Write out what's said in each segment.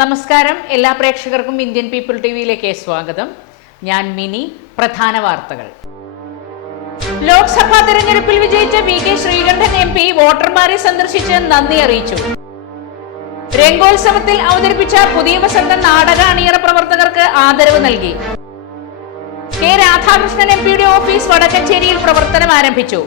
നമസ്കാരം, എല്ലാ പ്രേക്ഷകർക്കും ഇന്ത്യൻ പീപ്പിൾ ടിവിയിലേക്ക് സ്വാഗതം. ഞാൻ മിനി. പ്രധാന വാർത്തകൾ. ലോക്സഭാ തെരഞ്ഞെടുപ്പിൽ വിജയിച്ച വി.കെ. ശ്രീകണ്ഠൻ എം.പി. വോട്ടർമാരെ സന്ദർശിച്ച് നന്ദി അറിയിച്ചു. രംഗോത്സവത്തിൽ അവതരിപ്പിച്ച പുതിയ വസന്തം നാടക അണിയറ പ്രവർത്തകർക്ക് ആദരവ് നൽകി. കെ രാധാകൃഷ്ണൻ എം.പിയുടെ ഓഫീസ് വടക്കഞ്ചേരിയിൽ പ്രവർത്തനം ആരംഭിച്ചു.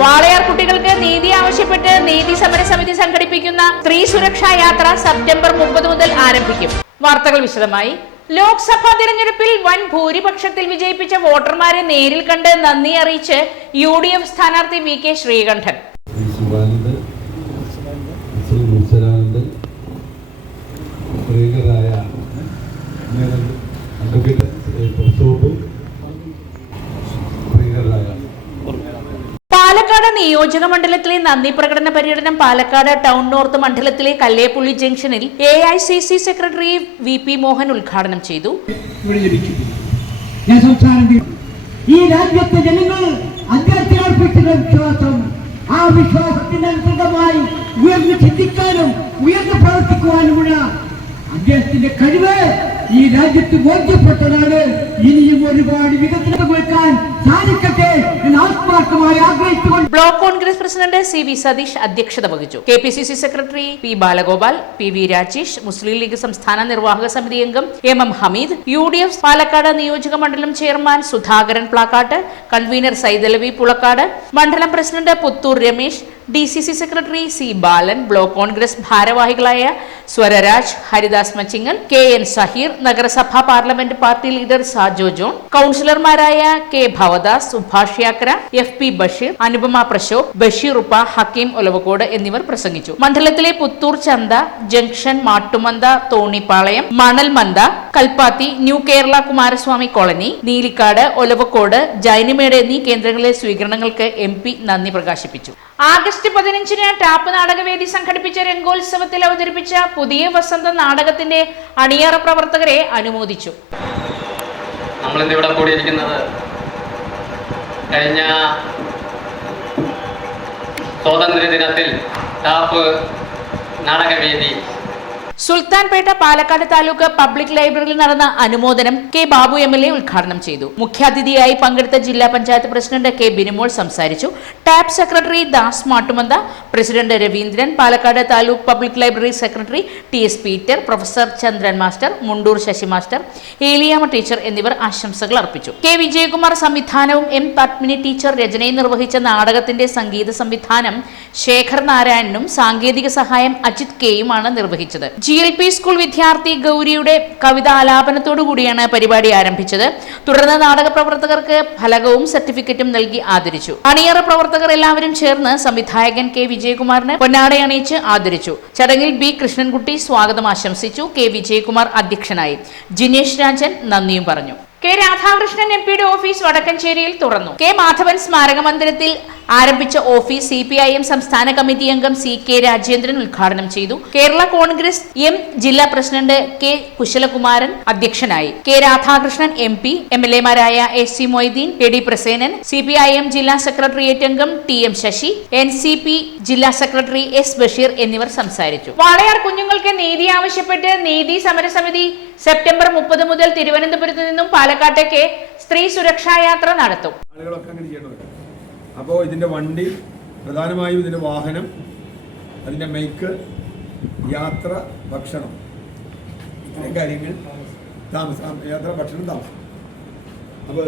വാളയാർ കുട്ടികൾക്ക് നീതി ആവശ്യപ്പെട്ട് നീതി സമര സമിതി സംഘടിപ്പിക്കുന്ന സ്ത്രീ സുരക്ഷാ യാത്ര സെപ്റ്റംബർ 30 മുതൽ ആരംഭിക്കും. വാർത്തകൾ വിശദമായി. ലോക്സഭാ തിരഞ്ഞെടുപ്പിൽ വൻ ഭൂരിപക്ഷത്തിൽ വിജയിപ്പിച്ച വോട്ടർമാരെ നേരിൽ കണ്ട് നന്ദി അറിയിച്ച് UDF സ്ഥാനാർത്ഥി വി.കെ. ശ്രീകണ്ഠൻ. പാലക്കാട് നിയോജക മണ്ഡലത്തിലെ നന്ദി പ്രകടന പര്യടനം പാലക്കാട് ടൗൺ നോർത്ത് മണ്ഡലത്തിലെ കല്ലേപ്പുള്ളി ജംഗ്ഷനിൽ AICC സെക്രട്ടറി VP മോഹൻ ഉദ്ഘാടനം ചെയ്തു. ഈ രാജ്യത്തെ ജനങ്ങൾ വിശ്വാസം, ആ വിശ്വാസത്തിനനുസൃതമായി ഉയർന്ന് ചിന്തിക്കാനും ഉയർന്ന് പ്രവർത്തിക്കുവാനുമുള്ള അദ്ദേഹത്തിന്റെ കഴിവ് ഈ രാജ്യത്ത് ബോധ്യപ്പെട്ടതാണ്. ഇനിയും ഒരുപാട് വികസനം വെക്കാൻ സാധിക്കട്ടെ എന്ന് ആത്മാർത്ഥമായി ആഗ്രഹിച്ചുകൊണ്ട് block Congress president CV Satheesh അധ്യക്ഷത വഹിച്ചു. KPCC secretary P Balagopal, PV Rajesh, Muslim League സംസ്ഥാന നിർവാഹക സമിതി അംഗം MM ഹമീദ്, UDF പാലക്കാട് നിയോജക മണ്ഡലം ചെയർമാൻ സുധാകരൻ പ്ലാക്കാട്ട്, കൺവീനർ സൈദലവി പുളക്കാട്, മണ്ഡലം president Puthur Ramesh, DCC secretary C Balan, block Congress ഭാരവാഹികളായ സ്വരരാജ്, ഹരിദാസ് മച്ചിങ്ങൽ, KN സഹീർ, നഗരസഭാ parliament party leader Sajo John, കൗൺസിലർമാരായ K ഭവദാസ്, സുഭാഷ് യാക്കര, FP ബഷീർ, അനുപമ പ്രശോഭ്, ബഷീർ ഉപ്പ, ഹക്കീം ഒലവക്കോട് എന്നിവർ പ്രസംഗിച്ചു. മണ്ഡലത്തിലെ Puthur Chantha, junction, Mattumantha, Thonipalayam, Manalmantha, Kalpathi, new Kerala Kumaraswamy colony, Neelikkad, Olavakkode, Jainamedu എന്നീ കേന്ദ്രങ്ങളിലെ സ്വീകരണങ്ങൾക്ക് MP നന്ദി പ്രകാശിപ്പിച്ചു. ആഗസ്റ്റ് 15-ന് ടാപ്പ് നാടകവേദി സംഘടിപ്പിച്ച രംഗോത്സവത്തിൽ അവതരിപ്പിച്ച പുതിയ വസന്തം നാടകത്തിന്റെ അണിയറ പ്രവർത്തകരെ അനുമോദിച്ചു. നമ്മളിന്നിവിടെ കൂടിയിരിക്കുന്നത് കഴിഞ്ഞ സ്വാതന്ത്ര്യ ദിനത്തിൽ ടാപ്പ് നാടകവേദി സുൽത്താൻപേട്ട പാലക്കാട് താലൂക്ക് പബ്ലിക് ലൈബ്രറിയിൽ നടന്ന അനുമോദനം K ബാബു MLA ഉദ്ഘാടനം ചെയ്തു. മുഖ്യാതിഥിയായി പങ്കെടുത്ത ജില്ലാ പഞ്ചായത്ത് പ്രസിഡന്റ് K ബിനുമോൾ സംസാരിച്ചു. ടാപ്പ് secretary Das Mattumantha, president Raveendran, Palakkad taluk public library secretary TS Peter, professor Chandran master, Mundur Sasi master, Eliyamma teacher എന്നിവർ ആശംസകൾ അർപ്പിച്ചു. K വിജയകുമാർ സംവിധാനവും M പത്മിനി ടീച്ചർ രചനയും നിർവഹിച്ച നാടകത്തിന്റെ സംഗീത സംവിധാനം ശേഖർ നാരായണനും സാങ്കേതിക സഹായം അജിത് Kയുമാണ് നിർവഹിച്ചത്. GLP സ്കൂൾ വിദ്യാർത്ഥി ഗൗരിയുടെ കവിത ആലാപനത്തോടുകൂടിയാണ് പരിപാടി ആരംഭിച്ചത്. തുടർന്ന് നാടക പ്രവർത്തകർക്ക് ഫലകവും സർട്ടിഫിക്കറ്റും നൽകി ആദരിച്ചു. അണിയറ പ്രവർത്തകർ എല്ലാവരും ചേർന്ന് സംവിധായകൻ K വിജയകുമാറിനെ പൊന്നാടയണിയിച്ച് ആദരിച്ചു. ചടങ്ങിൽ B കൃഷ്ണൻകുട്ടി സ്വാഗതം ആശംസിച്ചു. K വിജയകുമാർ അധ്യക്ഷനായി. ജിനേഷ് രാജൻ നന്ദിയും പറഞ്ഞു. കെ രാധാകൃഷ്ണൻ എംപിയുടെ ഓഫീസ് വടക്കഞ്ചേരിയിൽ തുറന്നു. കെ മാധവൻ സ്മാരക മന്ദിരത്തിൽ ആരംഭിച്ച ഓഫീസ് CPIM സംസ്ഥാന കമ്മിറ്റി അംഗം CK രാജേന്ദ്രൻ ഉദ്ഘാടനം ചെയ്തു. കേരള കോൺഗ്രസ് M ജില്ലാ പ്രസിഡന്റ് K കുശലകുമാരൻ അധ്യക്ഷനായി. K Radhakrishnan MP, MLAമാരായ AC Moideen, KD Prasenan, CPIM ജില്ലാ സെക്രട്ടേറിയറ്റ് അംഗം TM ശശി, NCP ജില്ലാ സെക്രട്ടറി S ബഷീർ എന്നിവർ സംസാരിച്ചു. വാളയാർ കുഞ്ഞുങ്ങൾക്ക് നീതി ആവശ്യപ്പെട്ട് നീതി സമരസമിതി സെപ്റ്റംബർ 30 മുതൽ തിരുവനന്തപുരത്ത് നിന്നും പാലക്കാട്ടേക്ക് സ്ത്രീ സുരക്ഷാ യാത്ര നടത്തും. അപ്പോൾ ഇതിൻ്റെ വണ്ടി, പ്രധാനമായും ഇതിൻ്റെ വാഹനം, അതിൻ്റെ മേക്ക്, യാത്ര, ഭക്ഷണം, ഇത്രയും കാര്യങ്ങൾ, താമസം, യാത്ര, ഭക്ഷണം, താമസം, അപ്പോൾ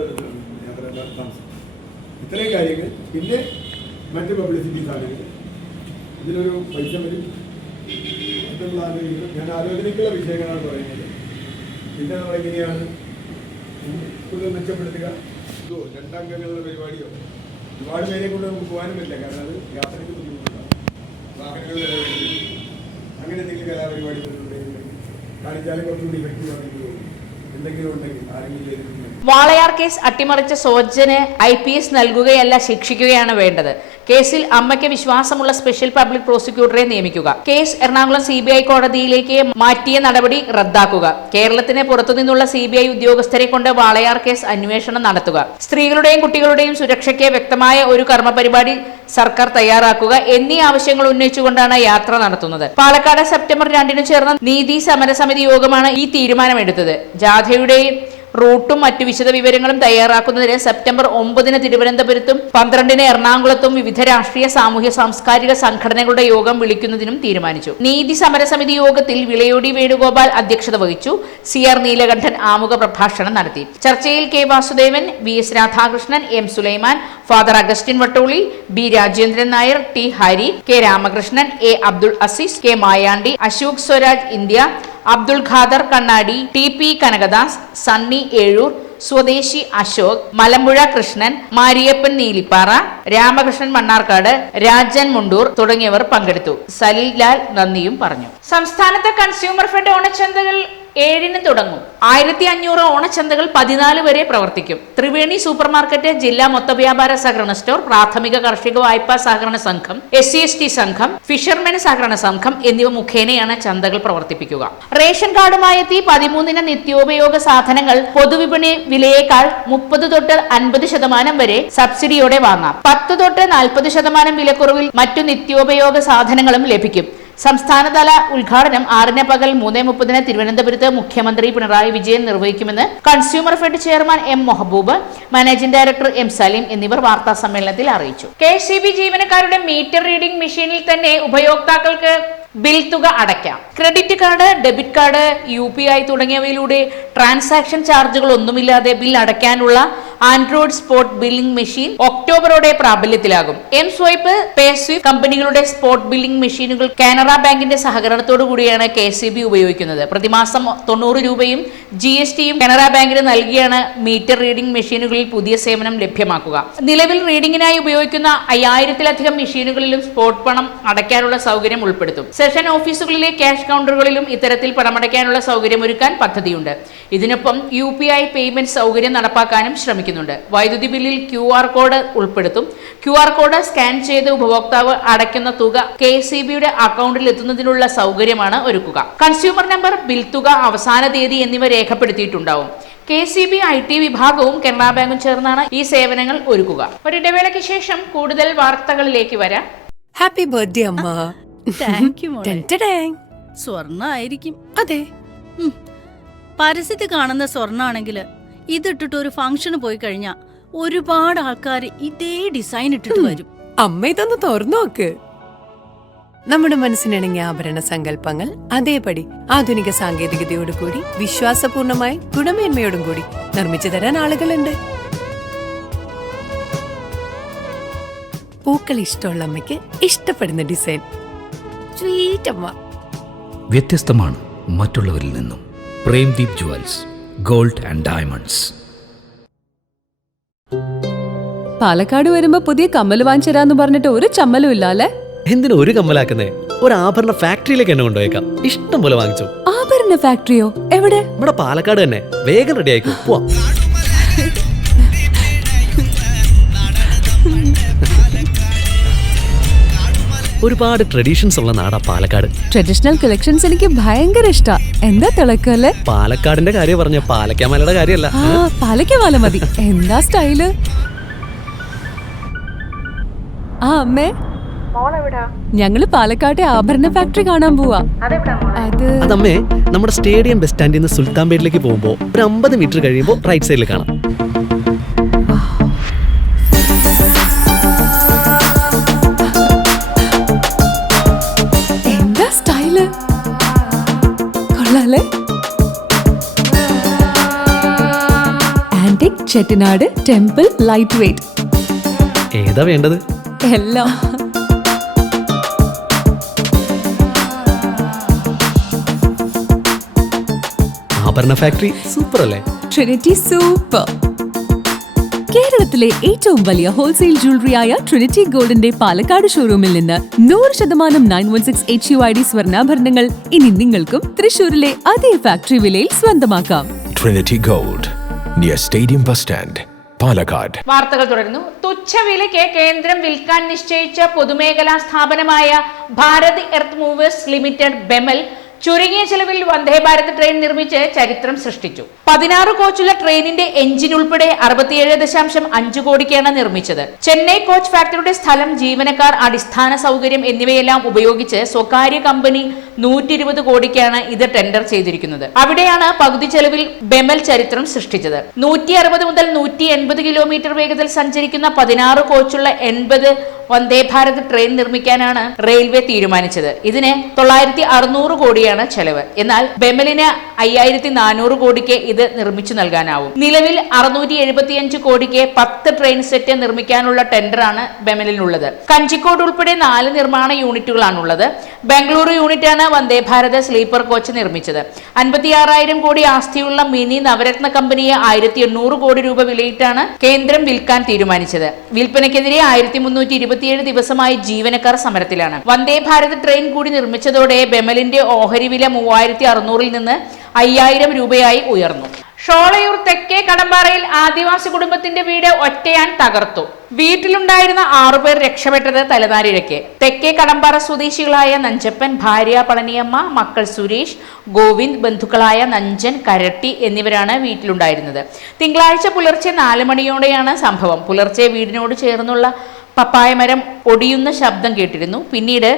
യാത്ര, താമസം, ഇത്രയും കാര്യങ്ങൾ. പിന്നെ മറ്റ് പബ്ലിസിറ്റി സാധനങ്ങൾ, ഇതിലൊരു പൈസ വരും. ഞാൻ ആലോചനയ്ക്കുള്ള വിഷയങ്ങളാണ് പറയുന്നത്. പിന്നെ എങ്ങനെയാണ് കൂടുതൽ മെച്ചപ്പെടുത്തുക, രണ്ടംഗങ്ങളുടെ പരിപാടിയോ ഒരുപാട് പേരെ കൊണ്ട് നമുക്ക് പോകാനും പറ്റില്ല. കാരണം അത് യാത്രയ്ക്ക് ബുദ്ധിമുട്ടുണ്ടാകും. വാഹനങ്ങൾ അങ്ങനെ എന്തെങ്കിലും കലാപരിപാടികളുണ്ടെങ്കിൽ കാണിച്ചാലും കുറച്ചുകൂടി ഇഫക്റ്റീവ് ആണെങ്കിൽ എന്തെങ്കിലും ഉണ്ടെങ്കിൽ ആരെങ്കിലും ചെയ്തിട്ടുണ്ടെങ്കിൽ. വാളയാർ കേസ് അട്ടിമറിച്ച സോജന് IPS നൽകുകയല്ല ശിക്ഷിക്കുകയാണ് വേണ്ടത്. കേസിൽ അമ്മയ്ക്ക് വിശ്വാസമുള്ള സ്പെഷ്യൽ പബ്ലിക് പ്രോസിക്യൂട്ടറെ നിയമിക്കുക. കേസ് എറണാകുളം CBI കോടതിയിലേക്ക് മാറ്റിയ നടപടി റദ്ദാക്കുക. കേരളത്തിന് പുറത്തുനിന്നുള്ള CBI ഉദ്യോഗസ്ഥരെ കൊണ്ട് വാളയാർ കേസ് അന്വേഷണം നടത്തുക. സ്ത്രീകളുടെയും കുട്ടികളുടെയും സുരക്ഷയ്ക്ക് വ്യക്തമായ ഒരു കർമ്മപരിപാടി സർക്കാർ തയ്യാറാക്കുക എന്നീ ആവശ്യങ്ങൾ ഉന്നയിച്ചുകൊണ്ടാണ് യാത്ര നടത്തുന്നത്. പാലക്കാട് സെപ്റ്റംബർ 2 ചേർന്ന നീതി സമരസമിതി യോഗമാണ് ഈ തീരുമാനമെടുത്തത്. ജാഥയുടെ റൂട്ടും മറ്റു വിശദ വിവരങ്ങളും തയ്യാറാക്കുന്നതിന് സെപ്റ്റംബർ 9 തിരുവനന്തപുരത്തും 12 എറണാകുളത്തും വിവിധ രാഷ്ട്രീയ സാമൂഹ്യ സാംസ്കാരിക സംഘടനകളുടെ യോഗം വിളിക്കുന്നതിനും തീരുമാനിച്ചു. നീതി സമരസമിതി യോഗത്തിൽ വിളയോടി വേണുഗോപാൽ അധ്യക്ഷത വഹിച്ചു. CR നീലകണ്ഠൻ ആമുഖ പ്രഭാഷണം നടത്തി. ചർച്ചയിൽ K Vasudevan, VS Radhakrishnan, M Sulaiman, father Augustine Vattoli, B Rajendran Nair, T Hari, K Ramakrishnan, A Abdul Aziz, K Mayandi, Ashok Swaraj India, Abdul Khader Kannadi, TP Kanakadas, Sunny Ezhur, സ്വദേശി അശോക്, മലമ്പുഴ കൃഷ്ണൻ, മാരിയപ്പൻ നീലിപ്പാറ, രാമകൃഷ്ണൻ മണ്ണാർക്കാട്, രാജൻ മുണ്ടൂർ തുടങ്ങിയവർ പങ്കെടുത്തു. സലിൽ ലാൽ നന്ദിയും പറഞ്ഞു. സംസ്ഥാനത്തെ കൺസ്യൂമർ ഫെഡ് ഓണച്ചന്തകൾ 7 തുടങ്ങും. 1500 ഓണച്ചന്തകൾ 14 വരെ പ്രവർത്തിക്കും. ത്രിവേണി സൂപ്പർ മാർക്കറ്റ്, ജില്ലാ മൊത്ത വ്യാപാര സഹകരണ സ്റ്റോർ, പ്രാഥമിക കാർഷിക വായ്പാ സഹകരണ സംഘം, SC/ST സംഘം, ഫിഷർമെൻ സഹകരണ സംഘം എന്നിവ മുഖേനയാണ് ചന്തകൾ പ്രവർത്തിപ്പിക്കുക. റേഷൻ കാർഡുമായി എത്തി 13 നിത്യോപയോഗ സാധനങ്ങൾ പൊതുവിപണി വിലയേക്കാൾ 30 തൊട്ട് 50% വരെ സബ്സിഡിയോടെ വാങ്ങാം. 10 തൊട്ട് 40% വിലക്കുറവിൽ മറ്റു നിത്യോപയോഗ സാധനങ്ങളും ലഭിക്കും. സംസ്ഥാനതല ഉദ്ഘാടനം 6 പകൽ 3:30 തിരുവനന്തപുരത്ത് മുഖ്യമന്ത്രി പിണറായി വിജയൻ നിർവഹിക്കുമെന്ന് consumer fed chairman M Mehaboob, managing director M Saleem എന്നിവർ വാർത്താ സമ്മേളനത്തിൽ അറിയിച്ചു. KSEB ജീവനക്കാരുടെ മീറ്റർ റീഡിംഗ് മെഷീനിൽ തന്നെ ഉപയോക്താക്കൾക്ക് ബിൽ തുക അടയ്ക്കാം. Credit card, debit card, UPI തുടങ്ങിയവയിലൂടെ ട്രാൻസാക്ഷൻ ചാർജുകൾ ഒന്നുമില്ലാതെ ബിൽ അടയ്ക്കാനുള്ള ആൻഡ്രോയിഡ് സ്പോട്ട് ബില്ലിംഗ് മെഷീൻ ഒക്ടോബറോടെ പ്രാബല്യത്തിലാകും. M-സ്വൈപ്പ്, പേസ്വിപ്പ് കമ്പനികളുടെ സ്പോട്ട് ബില്ലിംഗ് മെഷീനുകൾ കാനറ ബാങ്കിന്റെ സഹകരണത്തോടു കൂടിയാണ് KSEB ഉപയോഗിക്കുന്നത്. പ്രതിമാസം 90 രൂപയും GSTയും കാനറ ബാങ്കിന് നൽകിയാണ് മീറ്റർ റീഡിംഗ് മെഷീനുകളിൽ പുതിയ സേവനം ലഭ്യമാക്കുക. നിലവിൽ റീഡിംഗിനായി ഉപയോഗിക്കുന്ന 5000-ലധികം മെഷീനുകളിലും സ്പോട്ട് പണം അടയ്ക്കാനുള്ള സൗകര്യം ഉൾപ്പെടുത്തും. സെഷൻ ഓഫീസുകളിലെ ക്യാഷ് കൗണ്ടറുകളിലും ഇത്തരത്തിൽ പണമടയ്ക്കാനുള്ള സൗകര്യമൊരുക്കാൻ പദ്ധതിയുണ്ട്. ഇതിനൊപ്പം UPI പേയ്മെന്റ് സൗകര്യം നടപ്പാക്കാനും ശ്രമിക്കുന്നുണ്ട്. വൈദ്യുതി ബില്ലിൽ QR കോഡ് ഉൾപ്പെടുത്തും. QR കോഡ് സ്കാൻ ചെയ്ത് ഉപഭോക്താവ് അടയ്ക്കുന്ന തുക KSEBയുടെ അക്കൗണ്ടിൽ എത്തുന്നതിനുള്ള സൗകര്യമാണ് ഒരുക്കുക. കൺസ്യൂമർ നമ്പർ, ബിൽ തുക, അവസാന തീയതി എന്നിവ രേഖപ്പെടുത്തിയിട്ടുണ്ടാവും. KSEB IT വിഭാഗവും കാനറ ബാങ്കും ചേർന്നാണ് ഈ സേവനങ്ങൾ ഒരുക്കുക. ഒരു ഇടവേളയ്ക്ക് ശേഷം കൂടുതൽ വാർത്തകളിലേക്ക് വരാം. ഹാപ്പി ബർത്ത്ഡേ അമ്മ. താങ്ക് യു മോളെ. ടെൻറ്റഡേങ്. സ്വർണ്ണായിരിക്കും. അതെ, പരസ്യത്തിൽ കാണുന്ന സ്വർണ്ണാണെങ്കില് ഇതിട്ടിട്ട് ഒരു ഫംഗ്ഷന് പോയി കഴിഞ്ഞാ ഒരുപാട് ആൾക്കാർ ഇതേ ഡിസൈൻ ഇട്ടിട്ട് വരും. അമ്മ ഇതൊന്ന് തുറന്നു നോക്ക്. നമ്മുടെ മനസ്സിനിണങ്ങിയ ആഭരണ സങ്കല്പങ്ങൾ അതേപടി ആധുനിക സാങ്കേതികതയോടു കൂടി വിശ്വാസപൂർണമായി ഗുണമേന്മയോടും കൂടി നിർമ്മിച്ചു തരാൻ ആളുകളുണ്ട്. പൂക്കൾ ഇഷ്ടമുള്ള അമ്മയ്ക്ക് ഇഷ്ടപ്പെടുന്ന ഡിസൈൻ. സ്വീറ്റ് അമ്മ. വ്യത്യസ്തമാണ് മറ്റുള്ളവരിൽ നിന്നും. Premdeep jewels, gold and diamonds. Palakkad വരുമ്പോ പുതിയ കമ്മൽ വാങ്ങിച്ചരാന്ന് പറഞ്ഞിട്ട് ഒരു ചമ്മലും ഇല്ല അല്ലേ? എന്തിനാ ഒരു കമ്മലാക്കുന്നേ? ഒരു ആഭരണ ഫാക്ടറിയിലേക്ക് എന്നെ കൊണ്ടുപോയേക്കാം. ഇഷ്ടം പോലെ വാങ്ങിച്ചു. ആഭരണ ഫാക്ടറിയോ? എവിടെ? ഇവിടെ പാലക്കാട് തന്നെ. വേഗം റെഡി ആയിക്കോ, പോവാം. ഒരുപാട് ട്രഡീഷൻസ് ഉള്ള നാടാ പാലക്കാട്. ട്രഡീഷണൽ കളക്ഷൻസ് എനിക്ക് ഭയങ്കര ഇഷ്ടാ. എന്താ തിളക്കല്ലേ? പാലക്കാടിന്റെ കാര്യം പറഞ്ഞ പാലക്കാമലയുടെ കാര്യമല്ല. പാലക്കാമല മതി. എന്താ സ്റ്റൈല്? ആ അമ്മേ, ഞങ്ങള് പാലക്കാട്ടെ ആഭരണ ഫാക്ടറി കാണാൻ പോവാ. അതമ്മേ, നമ്മുടെ സ്റ്റേഡിയം ബസ് സ്റ്റാൻഡിൽ നിന്ന് സുൽത്താൻപേട്ടിലേക്ക് പോകുമ്പോ ഒരു 50 മീറ്റർ കഴിയുമ്പോ റൈറ്റ് സൈഡിൽ കാണാം. എന്താ സ്റ്റൈല്? കൊള്ളാലേ? Antique Chettinad temple light weight. ഏതാ വേണ്ടത്? എല്ലാം. ആഭരണ ഫാക്ടറി സൂപ്പർ അല്ലേ? Trinity super. കേരളത്തിലെ ഏറ്റവും വലിയ ഹോൾസെയിൽ ജ്വല്ലറിയായ ട്രിനിറ്റി ഗോൾഡിന്റെ പാലക്കാട് ഷോറൂമിൽ നിന്ന് 100% 916 HUID സ്വർണ്ണാഭരണങ്ങൾ ഇനി നിങ്ങൾക്കും തൃശൂരിലെ അതേ ഫാക്ടറി വിലയിൽ സ്വന്തമാക്കാം. Trinity Gold, near Stadium Bus Stand, Palakkad. വാർത്തകൾ തുടരുന്നു. തുച്ഛവിലയ്ക്ക് കേന്ദ്രം വിൽക്കാൻ നിശ്ചയിച്ച പൊതുമേഖലാ സ്ഥാപനമായ Bharat earth movers limited BEML ചുരുങ്ങിയ ചെലവിൽ വന്ദേ ഭാരത് ട്രെയിൻ നിർമ്മിച്ച് ചരിത്രം സൃഷ്ടിച്ചു. 16 കോച്ചുള്ള ട്രെയിനിന്റെ എഞ്ചിൻ ഉൾപ്പെടെ 67.5 കോടിക്കാണ് നിർമ്മിച്ചത്. ചെന്നൈ കോച്ച് ഫാക്ടറിയുടെ സ്ഥലം, ജീവനക്കാർ, അടിസ്ഥാന സൗകര്യം എന്നിവയെല്ലാം ഉപയോഗിച്ച് സ്വകാര്യ കമ്പനി 120 കോടിക്കാണ് ഇത് ടെൻഡർ ചെയ്തിരിക്കുന്നത്. അവിടെയാണ് പകുതി ചെലവിൽ ബെമൽ ചരിത്രം സൃഷ്ടിച്ചത്. 160 മുതൽ 180 കിലോമീറ്റർ വേഗത്തിൽ സഞ്ചരിക്കുന്ന 16 കോച്ചുള്ള 80 വന്ദേ ഭാരത് ട്രെയിൻ നിർമ്മിക്കാനാണ് റെയിൽവേ തീരുമാനിച്ചത്. ഇതിന് 900-600 കോടിയാണ് ചെലവ്. എന്നാൽ ബെമലിന് 5400 കോടിക്ക് ഇത് നിർമ്മിച്ചു നൽകാനാവും. നിലവിൽ 675 കോടിക്ക് 10 ട്രെയിൻ സെറ്റ് നിർമ്മിക്കാനുള്ള ടെൻഡറാണ് ബെമലിനുള്ളത്. കഞ്ചിക്കോട് ഉൾപ്പെടെ 4 നിർമ്മാണ യൂണിറ്റുകളാണുള്ളത്. ബംഗളൂരു യൂണിറ്റാണ് വന്ദേ ഭാരത് സ്ലീപ്പർ കോച്ച് നിർമ്മിച്ചത്. 56,000 കോടി ആസ്തിയുള്ള മിനി നവരത്ന കമ്പനിയെ 1800 കോടി രൂപ വിലയിട്ടാണ് കേന്ദ്രം വിൽക്കാൻ തീരുമാനിച്ചത്. വിൽപ്പനയ്ക്കെതിരെ 1327 ദിവസമായി ജീവനക്കാർ സമരത്തിലാണ്. വന്ദേ ഭാരത് ട്രെയിൻ കൂടി നിർമ്മിച്ചതോടെ ബെമലിന്റെ ഓഹരി വില 3600-ൽ നിന്ന് 5000 രൂപയായി ഉയർന്നു. ഷോളയൂർ തെക്കേ കടമ്പാറയിൽ ആദിവാസി കുടുംബത്തിന്റെ വീട് ഒറ്റയാൻ തകർത്തു. വീട്ടിലുണ്ടായിരുന്ന 6 പേർ രക്ഷപ്പെട്ടത് തലനാരിഴയ്ക്ക്. തെക്കേ കടമ്പാറ സ്വദേശികളായ നഞ്ചപ്പൻ, ഭാര്യ പളനിയമ്മ, മക്കൾ സുരേഷ്, ഗോവിന്ദ്, ബന്ധുക്കളായ നഞ്ചൻ, കരട്ടി എന്നിവരാണ് വീട്ടിലുണ്ടായിരുന്നത്. തിങ്കളാഴ്ച പുലർച്ചെ 4 മണിയോടെയാണ് സംഭവം. പുലർച്ചെ വീടിനോട് ചേർന്നുള്ള പപ്പായ മരം ഒടിയുന്ന ശബ്ദം കേട്ടിരുന്നു. പിന്നീട്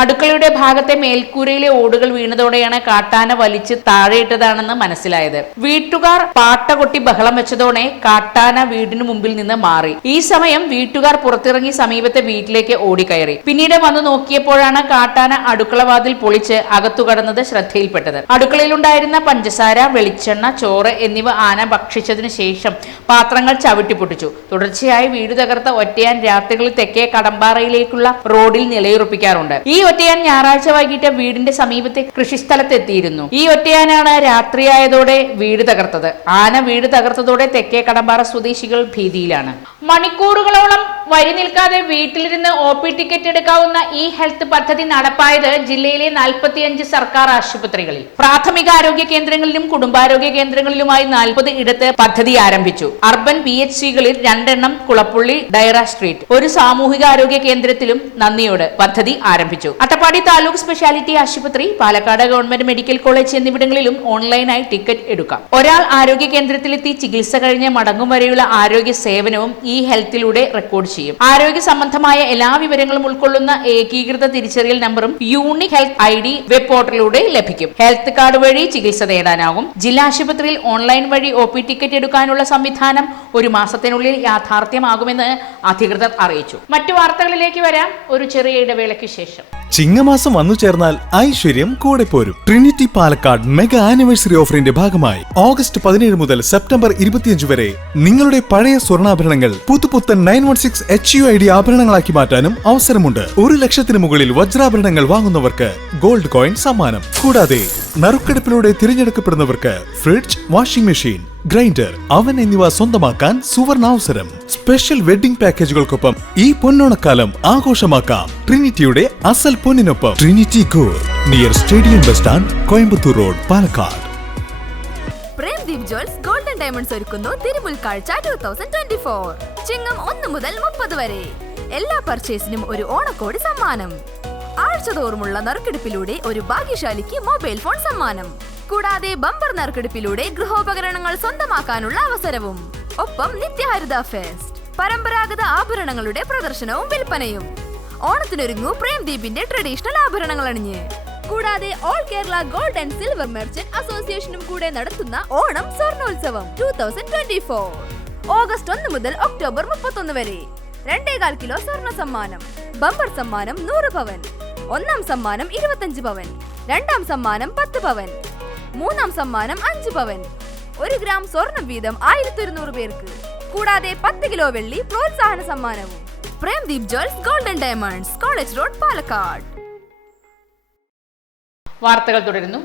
അടുക്കളയുടെ ഭാഗത്തെ മേൽക്കൂരയിലെ ഓടുകൾ വീണതോടെയാണ് കാട്ടാന വലിച്ച് താഴെയിട്ടതാണെന്ന് മനസ്സിലായത്. വീട്ടുകാർ പാട്ട കൊട്ടി ബഹളം വെച്ചതോടെ കാട്ടാന വീടിനു മുമ്പിൽ നിന്ന് മാറി. ഈ സമയം വീട്ടുകാർ പുറത്തിറങ്ങി സമീപത്തെ വീട്ടിലേക്ക് ഓടിക്കയറി. പിന്നീട് വന്നു നോക്കിയപ്പോഴാണ് കാട്ടാന അടുക്കളവാതിൽ പൊളിച്ച് അകത്തു കടന്നത് ശ്രദ്ധയിൽപ്പെട്ടത്. അടുക്കളയിലുണ്ടായിരുന്ന പഞ്ചസാര, വെളിച്ചെണ്ണ, ചോറ് എന്നിവ ആന ഭക്ഷിച്ചതിനു ശേഷം പാത്രങ്ങൾ ചവിട്ടിപ്പൊട്ടിച്ചു. തുടർച്ചയായി വീട് തകർത്ത ഒറ്റയാൻ രാത്രികളിൽ തെക്കേ കടമ്പാറയിലേക്കുള്ള റോഡിൽ നിലയുറപ്പിക്കാറുണ്ട്. ഈ ഒറ്റയാൻ ഞായറാഴ്ച വൈകിട്ട് വീടിന്റെ സമീപത്തെ കൃഷിസ്ഥലത്ത് എത്തിയിരുന്നു. ഈ ഒറ്റയാനാണ് രാത്രിയായതോടെ വീട് തകർത്തത്. ആന വീട് തകർത്തതോടെ തെക്കേ കടമ്പാറ സ്വദേശികൾ ഭീതിയിലാണ്. മണിക്കൂറുകളോളം വരി നിൽക്കാതെ വീട്ടിലിരുന്ന് OP ടിക്കറ്റ് എടുക്കാവുന്ന ഈ ഹെൽത്ത് പദ്ധതി നടപ്പായത് ജില്ലയിലെ 45 സർക്കാർ ആശുപത്രികളിൽ. പ്രാഥമിക ആരോഗ്യ കേന്ദ്രങ്ങളിലും കുടുംബാരോഗ്യ കേന്ദ്രങ്ങളിലുമായി 40 ഇടത്ത് പദ്ധതി ആരംഭിച്ചു. അർബൻ PHCകളിൽ 2 എണ്ണം, കുളപ്പുള്ളി, ഡയറ സ്ട്രീറ്റ്, ഒരു സാമൂഹിക ആരോഗ്യ കേന്ദ്രത്തിലും നന്ദിയോട് പദ്ധതി ആരംഭിച്ചു. അട്ടപ്പാടി താലൂക്ക് സ്പെഷ്യാലിറ്റി ആശുപത്രി, പാലക്കാട് ഗവൺമെന്റ് മെഡിക്കൽ കോളേജ് എന്നിവിടങ്ങളിലും ഓൺലൈനായി ടിക്കറ്റ് എടുക്കാം. ഒരാൾ ആരോഗ്യ കേന്ദ്രത്തിലെത്തി ചികിത്സ കഴിഞ്ഞ് മടങ്ങും വരെയുള്ള ആരോഗ്യ സേവനവും ഈ ഹെൽത്തിലൂടെ റെക്കോർഡ് ചെയ്യും. ആരോഗ്യ സംബന്ധമായ എല്ലാ വിവരങ്ങളും ഉൾക്കൊള്ളുന്ന ഏകീകൃത തിരിച്ചറിയൽ നമ്പറും യൂണിക് ഹെൽത്ത് ID വെബ് പോർട്ടലിലൂടെ ലഭിക്കും. ഹെൽത്ത് കാർഡ് വഴി ചികിത്സ നേടാനാകും. ജില്ലാ ആശുപത്രിയിൽ ഓൺലൈൻ വഴി OP ടിക്കറ്റ് എടുക്കാനുള്ള സംവിധാനം 1 മാസത്തിനുള്ളിൽ യാഥാർത്ഥ്യമാകുമെന്ന് അധികൃതർ അറിയിച്ചു. മറ്റു വാർത്തകളിലേക്ക് വരാം, ഒരു ചെറിയ ഇടവേളയ്ക്ക് ശേഷം. ചിങ്ങമാസം വന്നു ചേർന്നാൽ ഐശ്വര്യം കൂടെ പോരും. ട്രിനിറ്റി പാലക്കാട് മെഗാ ആനിവേഴ്സറി ഓഫറിന്റെ ഭാഗമായി ഓഗസ്റ്റ് 17 മുതൽ സെപ്റ്റംബർ 25 വരെ നിങ്ങളുടെ പഴയ സ്വർണ്ണാഭരണങ്ങൾ പുതുപുത്തൻ 916 HUID ആഭരണങ്ങളാക്കി മാറ്റാനും അവസരമുണ്ട്. 1 ലക്ഷത്തിന് മുകളിൽ വജ്രാഭരണങ്ങൾ വാങ്ങുന്നവർക്ക് ഗോൾഡ് കോയിൻ സമ്മാനം. കൂടാതെ നറുക്കെടുപ്പിലൂടെ തിരഞ്ഞെടുക്കപ്പെടുന്നവർക്ക് ഫ്രിഡ്ജ്, വാഷിംഗ് മെഷീൻ, ഗ്രൈൻഡർ, അവൻ എന്നിവ സ്വന്തമാക്കാൻ സുവർണാവസരം. സ്പെഷ്യൽ വെഡിംഗ് പാക്കേജുകൾക്കൊപ്പം ഈ പൊന്നോണക്കാലം ആഘോഷമാക്കാം ട്രിനിറ്റിയുടെ അസൽ പൊന്നിനൊപ്പം. Trinity gold, near stadium bus stand, Coimbatore road, Palakkad. Premdeep jewels golden diamonds ഒരുക്കുന്നു തിരുമുൽക്കാഴ്ച 2024. ചിങ്ങം 1 മുതൽ 30 വരെ എല്ലാ പർച്ചേസിനും ഒരു ഓണക്കോടി സമ്മാനം. ആഴ്ചതോറുമുള്ള നറുക്കെടുപ്പിലൂടെ ഒരു ഭാഗ്യശാലിക്ക് മൊബൈൽ ഫോൺ സമ്മാനം. കൂടാതെ ബമ്പർ നറുക്കെടുപ്പിലൂടെ ഗൃഹോപകരണങ്ങൾ സ്വന്തമാക്കാനുള്ള അവസരവും. ഒപ്പം നിത്യഹരിത ഫെസ്റ്റ്, പരമ്പരാഗത ആഭരണങ്ങളുടെ പ്രദർശനവും വിൽപ്പനയും. ഓണത്തിനൊരുങ്ങൂ പ്രേംദീപിന്റെ ട്രഡീഷണൽ ആഭരണങ്ങൾ അണിഞ്ഞ്. കൂടാതെ all Kerala gold and silver merchant അസോസിയേഷനും കൂടെ നടത്തുന്ന ഓണം സ്വർണോത്സവം 2024 ഓഗസ്റ്റ് 1 മുതൽ ഒക്ടോബർ 31 വരെ 2.25 കിലോ സ്വർണ്ണ സമ്മാനം. ബമ്പർ സമ്മാനം 100 പവൻ, 1ാം സമ്മാനം 25 പവൻ, 2ാം സമ്മാനം 10 പവൻ, 3ാം സമ്മാനം 5 പവൻ, 1 ഗ്രാം സ്വർണം വീതം 1200 പേർക്ക്. കൂടാതെ 10 കിലോ വെള്ളി പ്രോത്സാഹന സമ്മാനവും. Premdeep jewels golden diamonds, college road, Palakkad. വാർത്തകൾ തുടരുന്നു.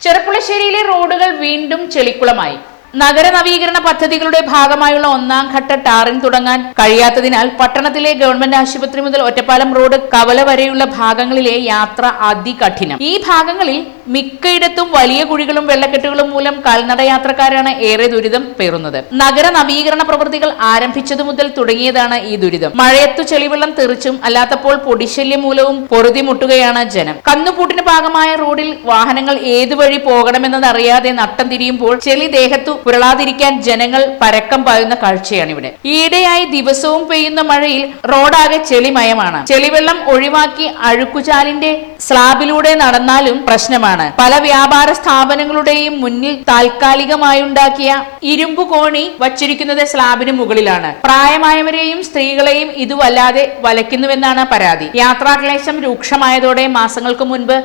ചെറുപ്പുളശ്ശേരിയിലെ റോഡുകൾ വീണ്ടും ചെളിക്കുളമായി. നഗര നവീകരണ പദ്ധതികളുടെ ഭാഗമായുള്ള ഒന്നാം ഘട്ട ടാറിംഗ് തുടങ്ങാൻ കഴിയാത്തതിനാൽ പട്ടണത്തിലെ ഗവൺമെന്റ് ആശുപത്രി മുതൽ ഒറ്റപ്പാലം റോഡ് കവല വരെയുള്ള ഭാഗങ്ങളിലെ യാത്ര അതികഠിനം. ഈ ഭാഗങ്ങളിൽ മിക്കയിടത്തും വലിയ കുഴികളും വെള്ളക്കെട്ടുകളും മൂലം കാൽനട യാത്രക്കാരാണ് ഏറെ ദുരിതം പേറുന്നത്. നഗര നവീകരണ പ്രവൃത്തികൾ ആരംഭിച്ചതു മുതൽ തുടങ്ങിയതാണ് ഈ ദുരിതം. മഴയത്തു ചെളിവെള്ളം തെറിച്ചും അല്ലാത്തപ്പോൾ പൊടിശല്യം മൂലവും പൊറുതിമുട്ടുകയാണ് ജനം. കന്നുപൂട്ടിന് ഭാഗമായ റോഡിൽ വാഹനങ്ങൾ ഏതുവഴി പോകണമെന്നതറിയാതെ നട്ടം തിരിയുമ്പോൾ ചെളി ദേഹത്തു പുരളാതിരിക്കാൻ ജനങ്ങൾ പരക്കം പായുന്ന കാഴ്ചയാണ് ഇവിടെ. ഈയിടെയായി ദിവസവും പെയ്യുന്ന മഴയിൽ റോഡാകെ ചെളിമയമാണ്. ചെളിവെള്ളം ഒഴിവാക്കി അഴുക്കുചാലിന്റെ സ്ലാബിലൂടെ നടന്നാലും പ്രശ്നമാണ്. പല വ്യാപാര സ്ഥാപനങ്ങളുടെയും മുന്നിൽ താൽക്കാലികമായുണ്ടാക്കിയ ഇരുമ്പു കോണി വച്ചിരിക്കുന്നത് സ്ലാബിന് മുകളിലാണ്. പ്രായമായവരെയും സ്ത്രീകളെയും ഇത് വല്ലാതെ വലയ്ക്കുന്നുവെന്നാണ് പരാതി. യാത്രാക്ലേശം രൂക്ഷമായതോടെ മാസങ്ങൾക്ക് മുൻപ്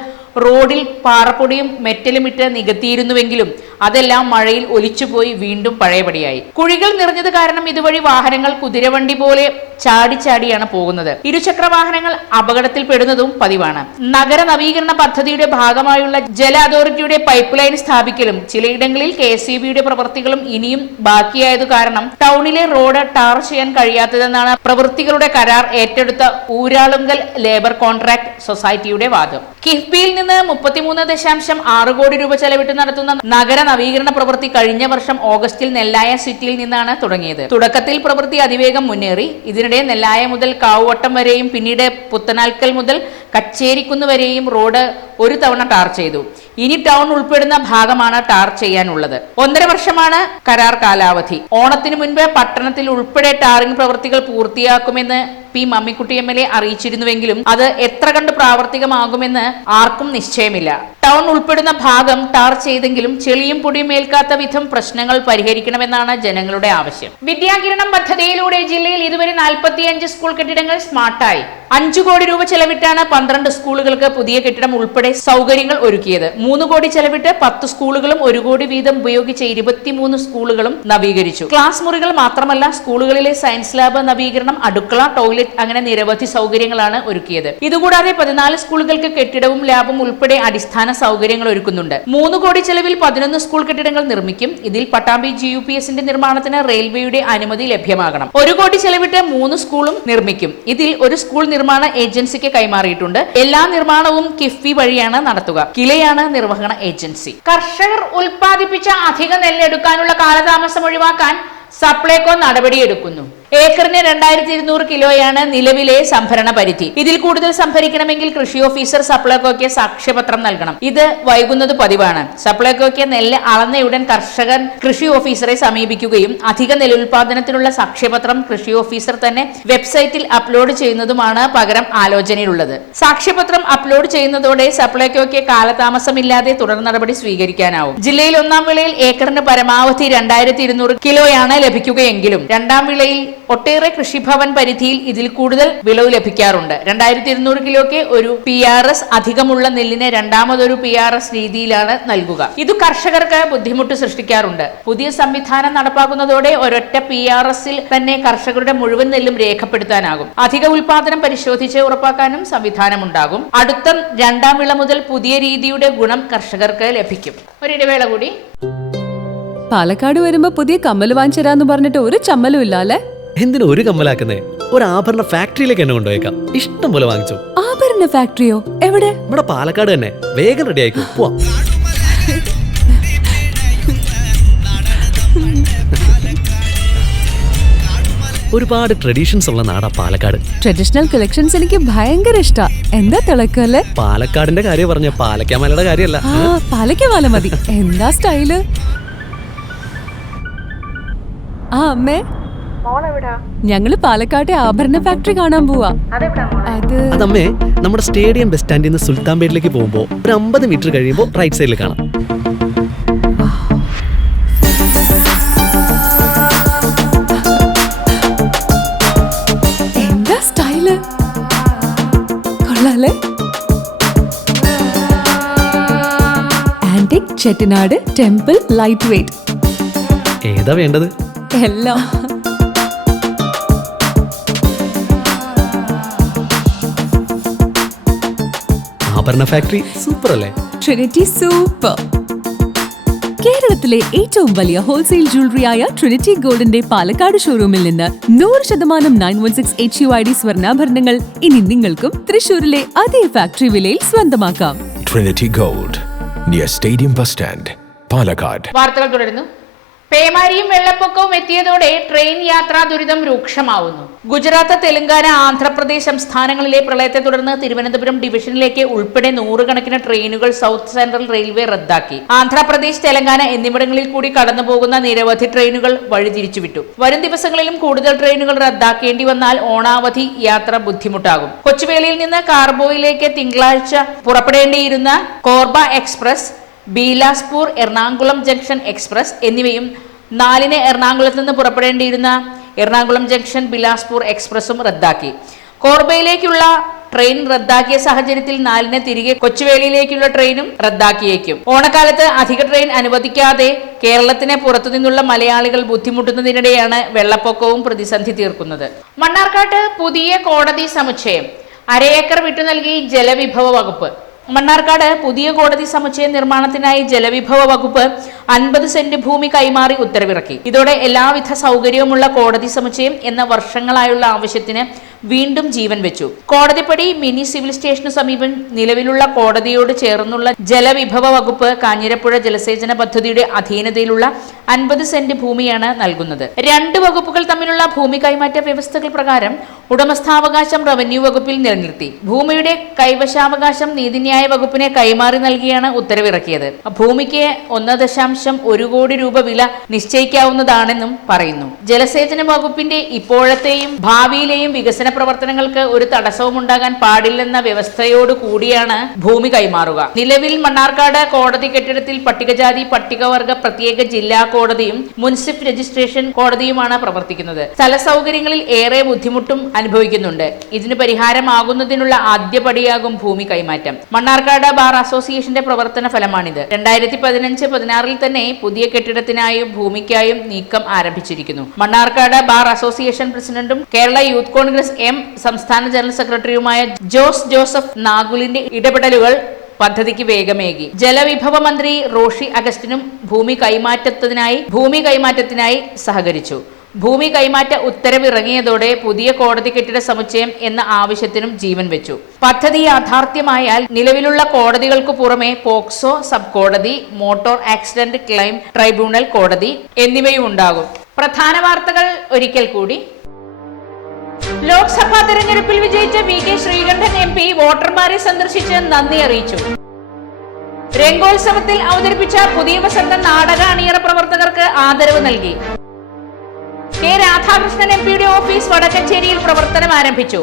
റോഡിൽ പാറപ്പൊടിയും മെറ്റലുമിട്ട് നികത്തിയിരുന്നുവെങ്കിലും അതെല്ലാം മഴയിൽ ഒലിച്ചുപോയി വീണ്ടും പഴയപടിയായി. കുഴികൾ നിറഞ്ഞത് കാരണം ഇതുവഴി വാഹനങ്ങൾ കുതിരവണ്ടി പോലെ ചാടിച്ചാടിയാണ് പോകുന്നത്. ഇരുചക്ര വാഹനങ്ങൾ അപകടത്തിൽപ്പെടുന്നതും പതിവാണ്. നഗര നവീകരണ പദ്ധതിയുടെ ഭാഗമായുള്ള ജല അതോറിറ്റിയുടെ പൈപ്പ് ലൈൻ സ്ഥാപിക്കലും ചിലയിടങ്ങളിൽ KSEBയുടെ പ്രവൃത്തികളും ഇനിയും ബാക്കിയായതു കാരണം ടൗണിലെ റോഡ് ടാർ ചെയ്യാൻ കഴിയാത്തതെന്നാണ് പ്രവൃത്തികളുടെ കരാർ ഏറ്റെടുത്ത ഊരാളുങ്കൽ ലേബർ കോൺട്രാക്ട് സൊസൈറ്റിയുടെ വാദം. കിഫ്ബിയിൽ നിന്ന് 33.6 കോടി രൂപ ചെലവിട്ട് നടത്തുന്ന നഗര നവീകരണ പ്രവൃത്തി കഴിഞ്ഞ വർഷം ഓഗസ്റ്റിൽ നെല്ലായ സിറ്റിയിൽ നിന്നാണ് തുടങ്ങിയത്. തുടക്കത്തിൽ പ്രവൃത്തി അതിവേഗം മുന്നേറി. ഇതിനിടെ നെല്ലായ മുതൽ കാവുവട്ടം വരെയും പിന്നീട് പുത്തനാൽക്കൽ മുതൽ കച്ചേരിക്കുന്ന് വരെയും റോഡ് ഒരു തവണ ടാർ ചെയ്തു. ഇനി ടൗൺ ഉൾപ്പെടുന്ന ഭാഗമാണ് ടാർ ചെയ്യാനുള്ളത്. 1.5 വർഷമാണ് കരാർ കാലാവധി. ഓണത്തിന് മുൻപ് പട്ടണത്തിൽ ഉൾപ്പെടെ ടാറിംഗ് പ്രവൃത്തികൾ പൂർത്തിയാക്കുമെന്ന് P. മമ്മിക്കുട്ടി MLA അറിയിച്ചിരുന്നുവെങ്കിലും അത് എത്ര കണ്ട് പ്രാവർത്തികമാകുമെന്ന് ആർക്കും നിശ്ചയമില്ല. ടൗൺ ഉൾപ്പെടുന്ന ഭാഗം ടാർ ചെയ്തെങ്കിലും ചെളിയും പൊടിയും ഏൽക്കാത്ത വിധം പ്രശ്നങ്ങൾ പരിഹരിക്കണമെന്നാണ് ജനങ്ങളുടെ ആവശ്യം. വിദ്യാകിരണം പദ്ധതിയിലൂടെ ജില്ലയിൽ ഇതുവരെ 45 സ്കൂൾ കെട്ടിടങ്ങൾ സ്മാർട്ടായി. 5 കോടി രൂപ ചെലവിട്ടാണ് 12 സ്കൂളുകൾക്ക് പുതിയ കെട്ടിടം ഉൾപ്പെടെ സൗകര്യങ്ങൾ ഒരുക്കിയത്. 3 കോടി ചെലവിട്ട് 10 സ്കൂളുകളും 1 കോടി വീതം ഉപയോഗിച്ച് 23 സ്കൂളുകളും നവീകരിച്ചു. ക്ലാസ് മുറികൾ മാത്രമല്ല, സ്കൂളുകളിലെ സയൻസ് ലാബ് നവീകരണം, അടുക്കള, ടോയ്ലറ്റ് അങ്ങനെ നിരവധി സൗകര്യങ്ങളാണ് ഒരുക്കിയത്. ഇതുകൂടാതെ 14 സ്കൂളുകൾക്ക് കെട്ടിടവും ലാബും ഉൾപ്പെടെ അടിസ്ഥാന സൗകര്യങ്ങൾ ഒരുക്കുന്നുണ്ട്. 3 കോടി ചെലവിൽ 11 സ്കൂൾ കെട്ടിടങ്ങൾ നിർമ്മിക്കും. ഇതിൽ പട്ടാമ്പി GUPSന്റെ നിർമ്മാണത്തിന് റെയിൽവേയുടെ അനുമതി ലഭ്യമാകണം. 1 കോടി ചെലവിട്ട് 3 സ്കൂളും നിർമ്മിക്കും. ഇതിൽ ഒരു സ്കൂൾ നിർമ്മാണ ഏജൻസിക്ക് കൈമാറിയിട്ടുണ്ട്. എല്ലാ നിർമ്മാണവും കിഫ്ബി വഴിയാണ് നടത്തുക. കിലയാണ് നിർവഹണ ഏജൻസി. കർഷകർ ഉൽപ്പാദിപ്പിച്ച അധിക നെല്ലെടുക്കാനുള്ള കാലതാമസം ഒഴിവാക്കാൻ സപ്ലൈകോ നടപടിയെടുക്കുന്നു. ഏക്കറിന് 2200 കിലോയാണ് നിലവിലെ സംഭരണ പരിധി. ഇതിൽ കൂടുതൽ സംഭരിക്കണമെങ്കിൽ കൃഷി ഓഫീസർ സപ്ലൈകോയ്ക്ക് സാക്ഷ്യപത്രം നൽകണം. ഇത് വൈകുന്നത് പതിവാണ്. സപ്ലൈകോയ്ക്ക് നെല്ല് അളന്നയുടൻ കർഷകൻ കൃഷി ഓഫീസറെ സമീപിക്കുകയും അധിക നെല്ലുൽപാദനത്തിനുള്ള സാക്ഷ്യപത്രം കൃഷി ഓഫീസർ തന്നെ വെബ്സൈറ്റിൽ അപ്ലോഡ് ചെയ്യുന്നതുമാണ് പകരം ആലോചനയിലുള്ളത്. സാക്ഷ്യപത്രം അപ്ലോഡ് ചെയ്യുന്നതോടെ സപ്ലൈകോയ്ക്ക് കാലതാമസമില്ലാതെ തുടർ നടപടി സ്വീകരിക്കാനാവും. ജില്ലയിൽ ഒന്നാം വിളയിൽ ഏക്കറിന് പരമാവധി 2200 കിലോയാണ് ലഭിക്കുകയെങ്കിലും രണ്ടാം വിളയിൽ ഒട്ടേറെ കൃഷിഭവൻ പരിധിയിൽ ഇതിൽ കൂടുതൽ വിളവ് ലഭിക്കാറുണ്ട്. 2200 കിലോയ്ക്ക് ഒരു PRS അധികമുള്ള നെല്ലിന് രണ്ടാമതൊരു PRS രീതിയിലാണ് നൽകുക. ഇത് കർഷകർക്ക് ബുദ്ധിമുട്ട് സൃഷ്ടിക്കാറുണ്ട്. പുതിയ സംവിധാനം നടപ്പാക്കുന്നതോടെ ഒരൊറ്റ PRSൽ തന്നെ കർഷകരുടെ മുഴുവൻ നെല്ലും രേഖപ്പെടുത്താനാകും. അധിക ഉൽപാദനം പരിശോധിച്ച് ഉറപ്പാക്കാനും സംവിധാനമുണ്ടാകും. അടുത്ത രണ്ടാം വിള മുതൽ പുതിയ രീതിയുടെ ഗുണം കർഷകർക്ക് ലഭിക്കും. ഒരിടവേള കൂടി. പാലക്കാട് വരുമ്പോ പുതിയ കമ്മൽ വാങ്ങിച്ചരാന്ന് പറഞ്ഞിട്ട് ഒരു ചമ്മലും ഇല്ല അല്ലേ? എന്തിനാ ഒരു കമ്മലാക്കുന്നേ? ഒരു ആഭരണ ഫാക്ടറിയിലേക്ക് എന്നെ കൊണ്ടുപോയേക്കാം. ഇഷ്ടം പോലെ വാങ്ങിച്ചു. ആഭരണ ഫാക്ടറിയോ? എവിടെ? ഇവിടെ പാലക്കാട് തന്നെ. വേഗം റെഡി ആയിക്കോ. പോവാം. ഒരുപാട് ട്രഡീഷൻസ് ഉള്ള നാടാ പാലക്കാട്. ട്രഡീഷണൽ കളക്ഷൻസ് എനിക്ക് ഭയങ്കര ഇഷ്ടാ. എന്താ തിളക്കല്ലേ? പാലക്കാടിന്റെ കാര്യം പറഞ്ഞ പാലക്കാമലയുടെ കാര്യമല്ല. പാലക്കാമല മതി. എന്താ സ്റ്റൈല്? ആ അമ്മേ, ഞങ്ങള് പാലക്കാട്ടെ ആഭരണ ഫാക്ടറി കാണാൻ പോവാ. അതമ്മേ, നമ്മുടെ സ്റ്റേഡിയം ബസ് സ്റ്റാൻഡിൽ നിന്ന് സുൽത്താൻപേട്ടിലേക്ക് പോകുമ്പോ ഒരു 50 മീറ്റർ കഴിയുമ്പോ റൈറ്റ് സൈഡിൽ കാണാം. എന്താ സ്റ്റൈല്? കൊള്ളാലേ? Antique Chettinad temple light weight. ഏതാ വേണ്ടത്? എല്ലാം. ആഭരണ ഫാക്ടറി സൂപ്പർ അല്ലേ? Trinity super. കേരളത്തിലെ ഏറ്റവും വലിയ ഹോൾസെയിൽ ജ്വല്ലറിയായ ട്രിനിറ്റി ഗോൾഡിന്റെ പാലക്കാട് ഷോറൂമിൽ നിന്ന് 100% 916 HUID സ്വർണ്ണാഭരണങ്ങൾ ഇനി നിങ്ങൾക്കും തൃശൂരിലെ അതേ ഫാക്ടറി വിലയിൽ സ്വന്തമാക്കാം. Trinity gold, near stadium bus stand, Palakkad. വാർത്തകൾ തുടരുന്നു. പേമാരിയും വെള്ളപ്പൊക്കവും എത്തിയതോടെ ട്രെയിൻ യാത്രാ ദുരിതം രൂക്ഷമാവുന്നു. ഗുജറാത്ത്, തെലങ്കാന, ആന്ധ്രാപ്രദേശ് സംസ്ഥാനങ്ങളിലെ പ്രളയത്തെ തുടർന്ന് തിരുവനന്തപുരം ഡിവിഷനിലേക്ക് ഉൾപ്പെടെ 100 കണക്കിന് ട്രെയിനുകൾ സൗത്ത് സെൻട്രൽ റെയിൽവേ റദ്ദാക്കി. ആന്ധ്രാപ്രദേശ്, തെലങ്കാന എന്നിവിടങ്ങളിൽ കൂടി കടന്നുപോകുന്ന നിരവധി ട്രെയിനുകൾ വഴിതിരിച്ചുവിട്ടു. വരും ദിവസങ്ങളിലും കൂടുതൽ ട്രെയിനുകൾ റദ്ദാക്കേണ്ടി വന്നാൽ ഓണാവധി യാത്ര ബുദ്ധിമുട്ടാകും. കൊച്ചുവേളിയിൽ നിന്ന് കാർബോയിലേക്ക് തിങ്കളാഴ്ച പുറപ്പെടേണ്ടിയിരുന്ന Korba express, Bilaspur Ernakulam junction express എന്നിവയും 4-ന് എറണാകുളത്ത് നിന്ന് പുറപ്പെടേണ്ടിയിരുന്ന എറണാകുളം ജംഗ്ഷൻ ബിലാസ്പൂർ എക്സ്പ്രസും റദ്ദാക്കി. കോർബയിലേക്കുള്ള ട്രെയിൻ റദ്ദാക്കിയ സാഹചര്യത്തിൽ 4-ന് തിരികെ കൊച്ചുവേളിയിലേക്കുള്ള ട്രെയിനും റദ്ദാക്കിയേക്കും. ഓണക്കാലത്ത് അധിക ട്രെയിൻ അനുവദിക്കാതെ കേരളത്തിന് പുറത്തുനിന്നുള്ള മലയാളികൾ ബുദ്ധിമുട്ടുന്നതിനിടെയാണ് വെള്ളപ്പൊക്കവും പ്രതിസന്ധി തീർക്കുന്നത്. മണ്ണാർക്കാട്ട് പുതിയ കോടതി സമുച്ചയം 1/2 ഏക്കർ വിട്ടു നൽകി ജലവിഭവ വകുപ്പ്. മണ്ണാർക്കാട് പുതിയ കോടതി സമുച്ചയ നിർമ്മാണത്തിനായി ജലവിഭവ വകുപ്പ് 50 സെന്റ് ഭൂമി കൈമാറി ഉത്തരവിറക്കി. ഇതോടെ എല്ലാവിധ സൗകര്യവുമുള്ള കോടതി സമുച്ചയം എന്ന വർഷങ്ങളായുള്ള ആവശ്യത്തിന് വീണ്ടും ജീവൻ വെച്ചു. കോടതിപ്പടി മിനി സിവിൽ സ്റ്റേഷനു സമീപം നിലവിലുള്ള കോടതിയോട് ചേർന്നുള്ള ജലവിഭവ വകുപ്പ് കാഞ്ഞിരപ്പുഴ ജലസേചന പദ്ധതിയുടെ അധീനതയിലുള്ള 50 സെന്റ് ഭൂമിയാണ് നൽകുന്നത്. 2 വകുപ്പുകൾ തമ്മിലുള്ള ഭൂമി കൈമാറ്റ വ്യവസ്ഥകൾ പ്രകാരം ഉടമസ്ഥാവകാശം റവന്യൂ വകുപ്പിൽ നിലനിർത്തി. ഭൂമിയുടെ കൈവശാവകാശം നീതിന്യായ വകുപ്പിനെ കൈമാറി നൽകിയാണ് ഉത്തരവിറക്കിയത്. ഭൂമിക്ക് 1.1 കോടി രൂപ വില നിശ്ചയിക്കാവുന്നതാണെന്നും പറയുന്നു. ജലസേചന വകുപ്പിന്റെ ഇപ്പോഴത്തെയും ഭാവിയിലെയും വികസന പ്രവർത്തനങ്ങൾക്ക് ഒരു തടസ്സവും ഉണ്ടാകാൻ പാടില്ലെന്ന വ്യവസ്ഥയോട് കൂടിയാണ് ഭൂമി കൈമാറുക. നിലവിൽ മണ്ണാർക്കാട് കോടതി കെട്ടിടത്തിൽ പട്ടികജാതി പട്ടികവർഗ പ്രത്യേക ജില്ലാ കോടതിയും മുൻസിഫ് രജിസ്ട്രേഷൻ കോടതിയുമാണ് പ്രവർത്തിക്കുന്നത്. സ്ഥല സൗകര്യങ്ങളിൽ ഏറെ ബുദ്ധിമുട്ടും അനുഭവിക്കുന്നുണ്ട്. ഇതിന് പരിഹാരമാകുന്നതിനുള്ള ആദ്യപടിയാകും ഭൂമി കൈമാറ്റം. മണ്ണാർക്കാട് ബാർ അസോസിയേഷന്റെ പ്രവർത്തന ഫലമാണിത്. 2015-16 തന്നെ പുതിയ കെട്ടിടത്തിനായും ഭൂമിക്കായും നീക്കം ആരംഭിച്ചിരിക്കുന്നു. മണ്ണാർക്കാട് ബാർ അസോസിയേഷൻ പ്രസിഡന്റും കേരള യൂത്ത് കോൺഗ്രസ് സംസ്ഥാന ജനറൽ സെക്രട്ടറിയുമായ ജോസ് ജോസഫ് നാഗുലിന്റെ ഇടപെടലുകൾ പദ്ധതിക്ക് വേഗമേകി. ജലവിഭവ മന്ത്രി റോഷി അഗസ്റ്റിനും ഭൂമി കൈമാറ്റത്തിനായി സഹകരിച്ചു. ഭൂമി കൈമാറ്റ ഉത്തരവിറങ്ങിയതോടെ പുതിയ കോടതി കെട്ടിട സമുച്ചയം എന്ന ആവശ്യത്തിനും ജീവൻ വെച്ചു. പദ്ധതി യാഥാർത്ഥ്യമായാൽ നിലവിലുള്ള കോടതികൾക്ക് പുറമെ പോക്സോ സബ് കോടതി, മോട്ടോർ ആക്സിഡന്റ് ക്ലെയിം ട്രൈബ്യൂണൽ കോടതി എന്നിവയും ഉണ്ടാകും. പ്രധാന വാർത്തകൾ ഒരിക്കൽ കൂടി. ലോക്സഭാ തെരഞ്ഞെടുപ്പിൽ വിജയിച്ച VK ശ്രീകണ്ഠൻ MP വോട്ടർമാരെ സന്ദർശിച്ച് നന്ദി അറിയിച്ചു. രംഗോത്സവത്തിൽ അവതരിപ്പിച്ച പുതിയ വസന്തം നാടക അണിയറ പ്രവർത്തകർക്ക് ആദരവ് നൽകി. K രാധാകൃഷ്ണൻ MPയുടെ ഓഫീസ് വടക്കഞ്ചേരിയിൽ പ്രവർത്തനം ആരംഭിച്ചു.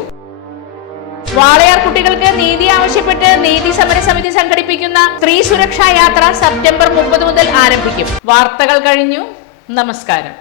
വാളയാർ കുട്ടികൾക്ക് നീതി ആവശ്യപ്പെട്ട് നീതി സമര സമിതി സംഘടിപ്പിക്കുന്ന സ്ത്രീ സുരക്ഷാ യാത്ര സെപ്റ്റംബർ 30 മുതൽ ആരംഭിക്കും. വാർത്തകൾ കഴിഞ്ഞു. നമസ്കാരം.